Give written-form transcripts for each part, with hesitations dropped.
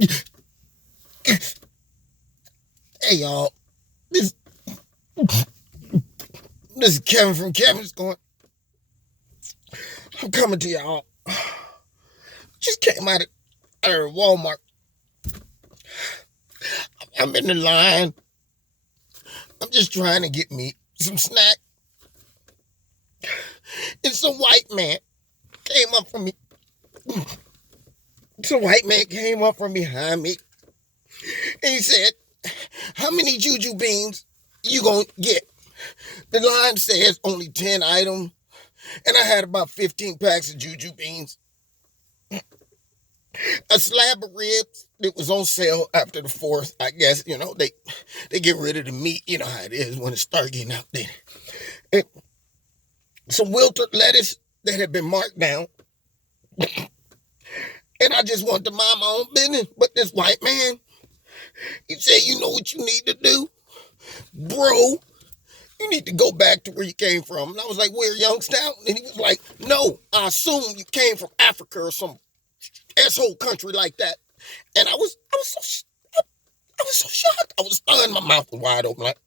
Hey y'all, this this is Kevin from Kevin's Going. I'm coming to y'all. Just came out of Walmart. I'm in the line. I'm just trying to get me some snack. And some white man came up from me. Some white man came up from behind me and he said, "How many juju beans you gonna get?" The line says only 10 items, and I had about 15 packs of juju beans, a slab of ribs that was on sale after the 4th. I guess, they get rid of the meat. You know how it is when it starts getting out there. And some wilted lettuce that had been marked down. And I just wanted to mind my own business. But this white man, he said, "You know what you need to do? Bro, you need to go back to where you came from." And I was like, "Where, Youngstown?" And he was like, "No, I assume you came from Africa or some asshole country like that." And I was so shocked. I was stunned. My mouth was wide open. Like,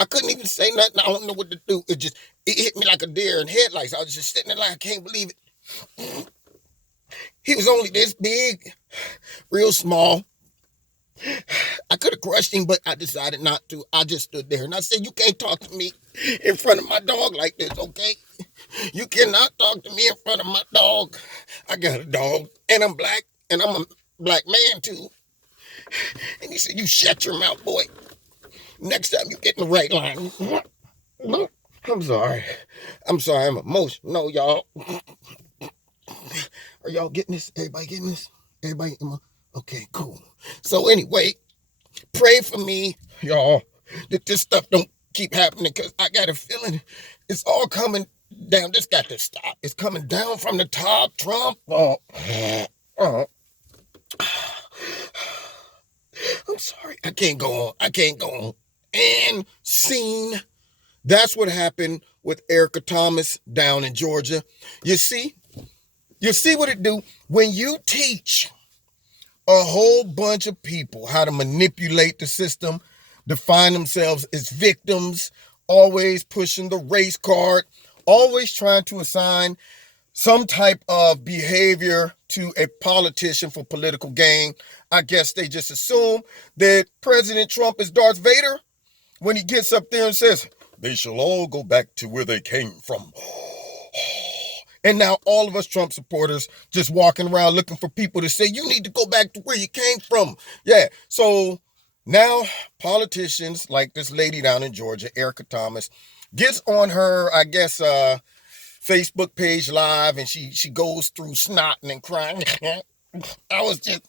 I couldn't even say nothing. I don't know what to do. It hit me like a deer in headlights. I was just sitting there like, I can't believe it. He was only this big, real small. I could have crushed him, but I decided not to. I just stood there and I said, "You can't talk to me in front of my dog like this, okay? You cannot talk to me in front of my dog. I got a dog, and I'm black, and I'm a black man too." And he said, "You shut your mouth, boy. Next time you get in the right line." I'm sorry. I'm emotional. No, y'all. Are y'all getting this? Everybody getting this? Everybody? Okay, cool. So anyway, pray for me, y'all, that this stuff don't keep happening, because I got a feeling it's all coming down. This got to stop. It's coming down from the top. Trump. I'm sorry. I can't go on. And scene. That's what happened with Erica Thomas down in Georgia. You see what it do when you teach a whole bunch of people how to manipulate the system, define themselves as victims, always pushing the race card, always trying to assign some type of behavior to a politician for political gain. I guess they just assume that President Trump is Darth Vader when he gets up there and says, "They shall all go back to where they came from." And now all of us Trump supporters just walking around looking for people to say, "You need to go back to where you came from." Yeah. So now politicians like this lady down in Georgia, Erica Thomas, gets on her, I guess, Facebook page live, and she goes through snotting and crying. I was just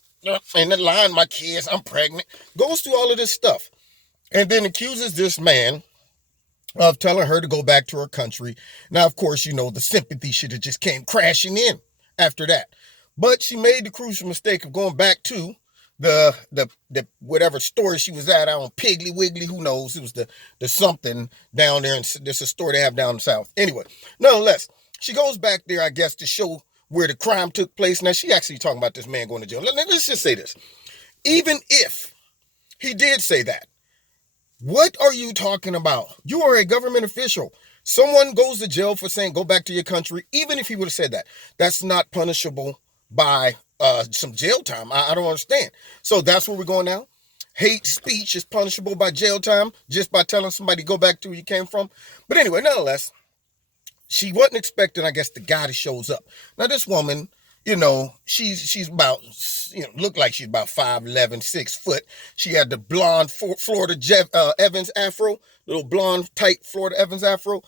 in the line, my kids, I'm pregnant. Goes through all of this stuff. And then accuses this man of telling her to go back to her country. Now, of course, the sympathy should have just came crashing in after that. But she made the crucial mistake of going back to the whatever store she was at. I don't know, Piggly Wiggly, who knows? It was the something down there, and there's a store they have down the south. Anyway, nonetheless, she goes back there, I guess, to show where the crime took place. Now, she actually talking about this man going to jail. Let's just say this. Even if he did say that, what are you talking about? You are a government official. Someone goes to jail for saying go back to your country. Even if he would have said that, that's not punishable by some jail time. I don't understand. So that's where we're going now. Hate speech is punishable by jail time just by telling somebody go back to where you came from. But anyway, nonetheless, she wasn't expecting, I guess, the guy that shows up. Now, this woman, she's about, looked like she's about 5'11", 6 foot. She had the blonde Florida Evans afro, little blonde, tight Florida Evans afro.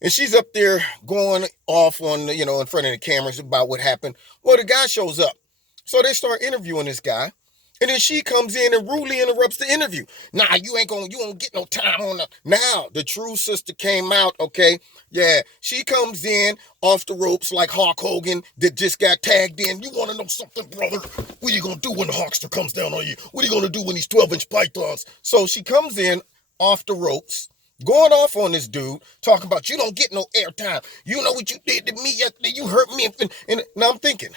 And she's up there going off on, in front of the cameras about what happened. Well, the guy shows up. So they start interviewing this guy. And then she comes in and rudely interrupts the interview. "Nah, you won't get no time on the..." Now, the true sister came out, okay? Yeah, she comes in off the ropes like Hulk Hogan that just got tagged in. "You want to know something, brother? What are you going to do when the Hulkster comes down on you? What are you going to do when these 12-inch pythons?" So she comes in off the ropes, going off on this dude, talking about, "You don't get no airtime. You know what you did to me yesterday? You hurt me." And now I'm thinking,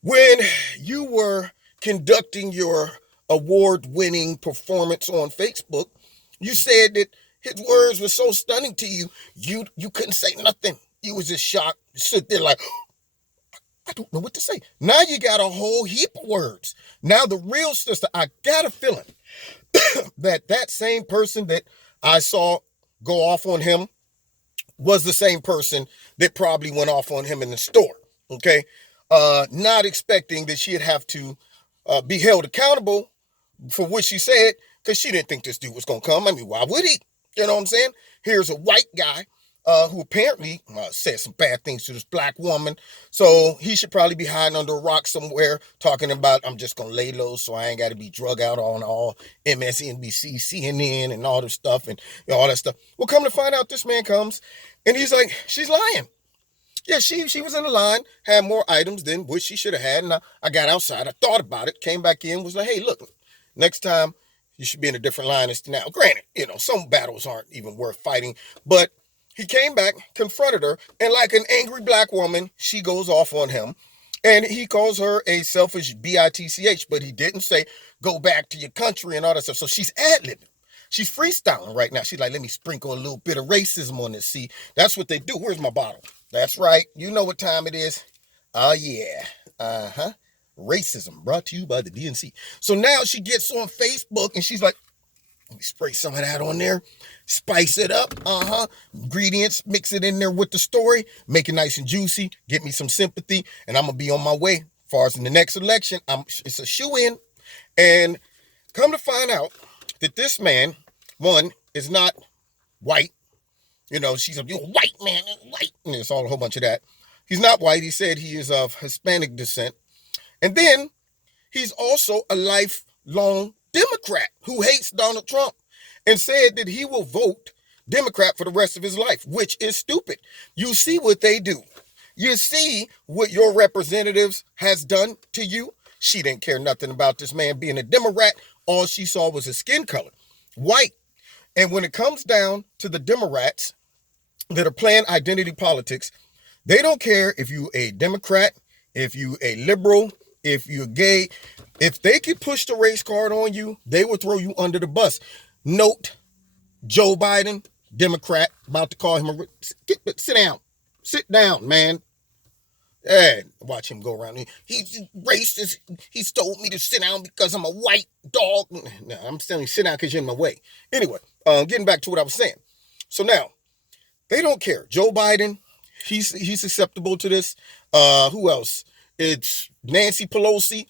when you were conducting your award-winning performance on Facebook, you said that his words were so stunning to you, you couldn't say nothing. You was just shocked. You sit there like, I don't know what to say. Now you got a whole heap of words. Now the real sister, I got a feeling that same person that I saw go off on him was the same person that probably went off on him in the store. Okay. Not expecting that she'd have to be held accountable for what she said, because she didn't think this dude was going to come. I mean, why would he? You know what I'm saying? Here's a white guy who apparently said some bad things to this black woman. So he should probably be hiding under a rock somewhere talking about, I'm just going to lay low so I ain't got to be drug out on all MSNBC, CNN, and all this stuff and all that stuff. Well, come to find out, this man comes and he's like, she's lying. Yeah, she was in the line, had more items than what she should have had. And I got outside. I thought about it, came back in, was like, hey, look, next time you should be in a different line. Now, granted, some battles aren't even worth fighting. But he came back, confronted her, and like an angry black woman, she goes off on him. And he calls her a selfish bitch, but he didn't say, go back to your country and all that stuff. So she's ad-libbing. She's freestyling right now. She's like, let me sprinkle a little bit of racism on this. See, that's what they do. Where's my bottle? That's right. You know what time it is. Oh, yeah. Uh-huh. Racism brought to you by the DNC. So now she gets on Facebook and she's like, let me spray some of that on there. Spice it up. Ingredients, mix it in there with the story. Make it nice and juicy. Get me some sympathy. And I'm going to be on my way. As far as in the next election, it's a shoe-in. And come to find out that this man, one, is not white. She's you're a white man, white. And it's all a whole bunch of that. He's not white. He said he is of Hispanic descent. And then he's also a lifelong Democrat who hates Donald Trump and said that he will vote Democrat for the rest of his life, which is stupid. You see what they do. You see what your representatives has done to you. She didn't care nothing about this man being a Democrat. All she saw was his skin color, white. And when it comes down to the Democrats that are playing identity politics, they don't care if you a Democrat, if you a liberal, if you're gay. If they could push the race card on you, they will throw you under the bus. Note, Joe Biden, Democrat, about to call him sit down. Sit down, man. And watch him go around. He's racist. He's told me to sit down because I'm a white dog. No, I'm telling you, sit down because you're in my way. Anyway, getting back to what I was saying. So now, they don't care. Joe Biden, he's susceptible to this. Who else? It's Nancy Pelosi.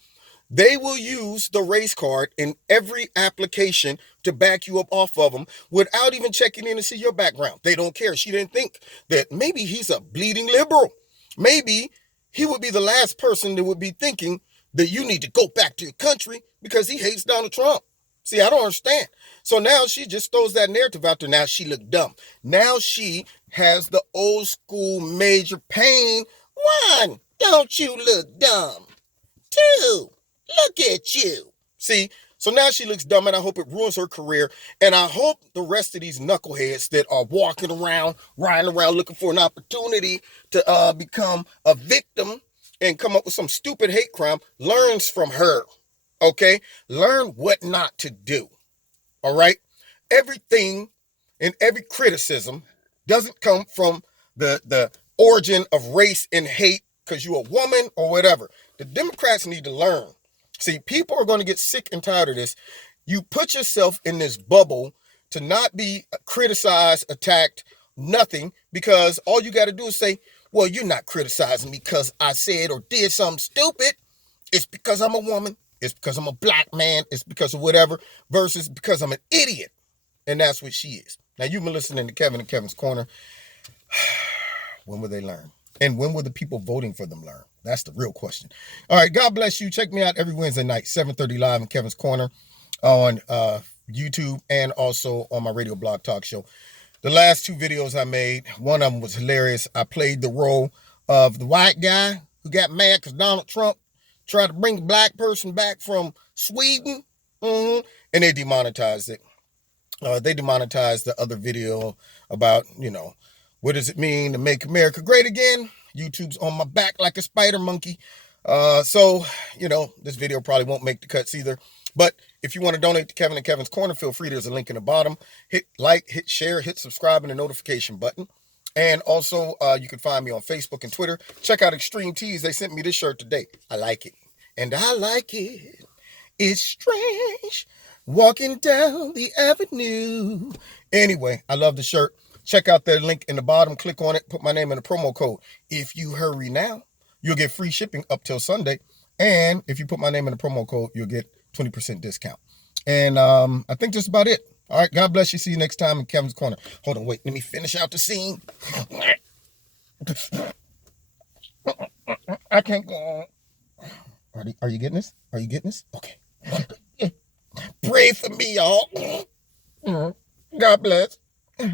They will use the race card in every application to back you up off of them without even checking in to see your background. They don't care. She didn't think that maybe he's a bleeding liberal. Maybe he would be the last person that would be thinking that you need to go back to your country because he hates Donald Trump. See, I don't understand. So now she just throws that narrative out there. Now she looked dumb. Now she has the old school Major Payne. 1, don't you look dumb. 2, look at you. See, so now she looks dumb, and I hope it ruins her career. And I hope the rest of these knuckleheads that are walking around, riding around looking for an opportunity to become a victim and come up with some stupid hate crime learns from her. Okay? Learn what not to do. All right? Everything and every criticism doesn't come from the origin of race and hate because you're a woman or whatever. The Democrats need to learn. See, people are going to get sick and tired of this. You put yourself in this bubble to not be criticized, attacked, nothing, because all you got to do is say, well, you're not criticizing me because I said or did something stupid. It's because I'm a woman. It's because I'm a black man. It's because of whatever, versus because I'm an idiot. And that's what she is. Now, you've been listening to Kevin and Kevin's Corner. When will they learn? And when will the people voting for them learn? That's the real question. All right, God bless you. Check me out every Wednesday night, 7:30 live in Kevin's Corner on YouTube and also on my radio blog talk show. The last 2 videos I made, one of them was hilarious. I played the role of the white guy who got mad because Donald Trump tried to bring a black person back from Sweden, and they demonetized it. They demonetized the other video about, what does it mean to make America great again? YouTube's on my back like a spider monkey. So, this video probably won't make the cuts either. But if you want to donate to Kevin and Kevin's Corner, feel free. There's a link in the bottom. Hit like, hit share, hit subscribe, and the notification button. And also, you can find me on Facebook and Twitter. Check out Extreme Tees. They sent me this shirt today. I like it. And I like it. It's strange walking down the avenue. Anyway, I love the shirt. Check out that link in the bottom. Click on it. Put my name in the promo code. If you hurry now, you'll get free shipping up till Sunday. And if you put my name in the promo code, you'll get 20% discount. And I think that's about it. All right, God bless you. See you next time in Kevin's Corner. Hold on, wait. Let me finish out the scene. I can't go on. Are you getting this? Are you getting this? Okay. Pray for me, y'all. God bless.